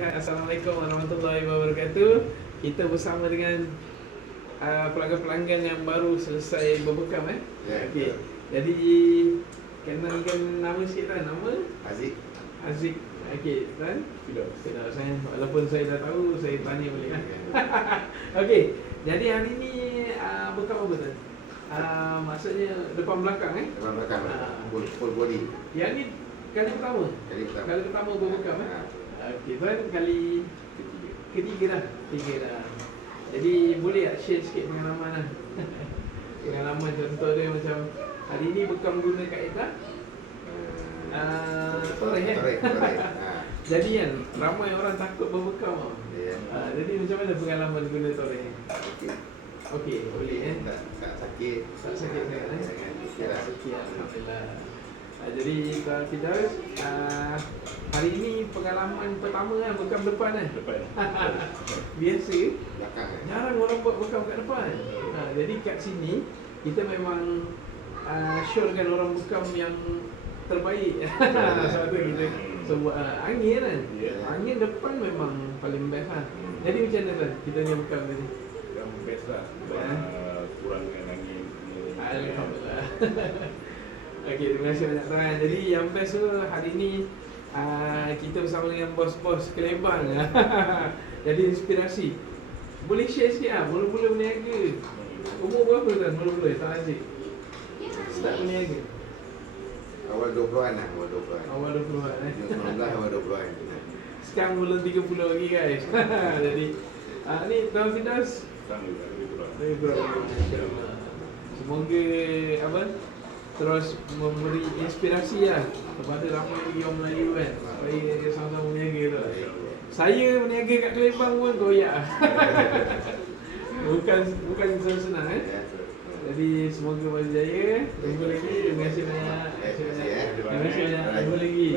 Assalamualaikum warahmatullahi wabarakatuh. Kita bersama dengan pelanggan-pelanggan yang baru selesai berbekam Okey. Jadi kenalkan nama sikit kan. Nama Aziz. Aziz. Okey, tuan. Firdaus. Walaupun saya dah tahu, saya tanya balik lah. Okey. Jadi hari ni bekam apa tuan? Maksudnya depan belakang Depan belakang full body. Yang ni kali pertama? Kali pertama berbekam Okey, tuan kali ketiga dah. Jadi boleh tak share sikit pengalaman lah? Pengalaman contoh dia macam hari ni bekam guna kaedah toreh Jadi kan ramai orang takut berbekam jadi macam mana pengalaman guna toreh? Okey, boleh Tak sakit. Tak sakit sangat Tak sakit, alhamdulillah. Jadi Tuan Firdaus, hari ini pengalaman pertama kan bekam depan Biasa belakang jarang orang buat bekam kat depan. Jadi kat sini kita memang syorkan orang bekam yang terbaik. Sebab tu kita sebut angin kan. Angin depan memang paling best lah. Jadi macam mana Tuan kita punya bekam tadi? Yang best lah. Kurangkan angin. Alhamdulillah. Okey, terima kasih banyak Tuan. Jadi yang best tu hari ni kita bersama dengan bos-bos Kelembang. Jadi inspirasi. Boleh share sikit mula-mula berniaga. Umur berapa Tuan mula-mula Tuan Aziz? Start berniaga. Awal 20-an lah. Awal 20-an 19 awal 20-an. Sekarang belum 30 lagi guys. Jadi ni Tuan Firdaus lebih kurang. Semoga terus memberi inspirasi kepada ramai lagi orang Melayu kan, supaya sama-sama berniaga tu. Saya berniaga kat Kelembang pun koyak. bukan senang Jadi semoga berjaya. Jumpa lagi. Terima kasih banyak. Terima kasih banyak. Jumpa lagi.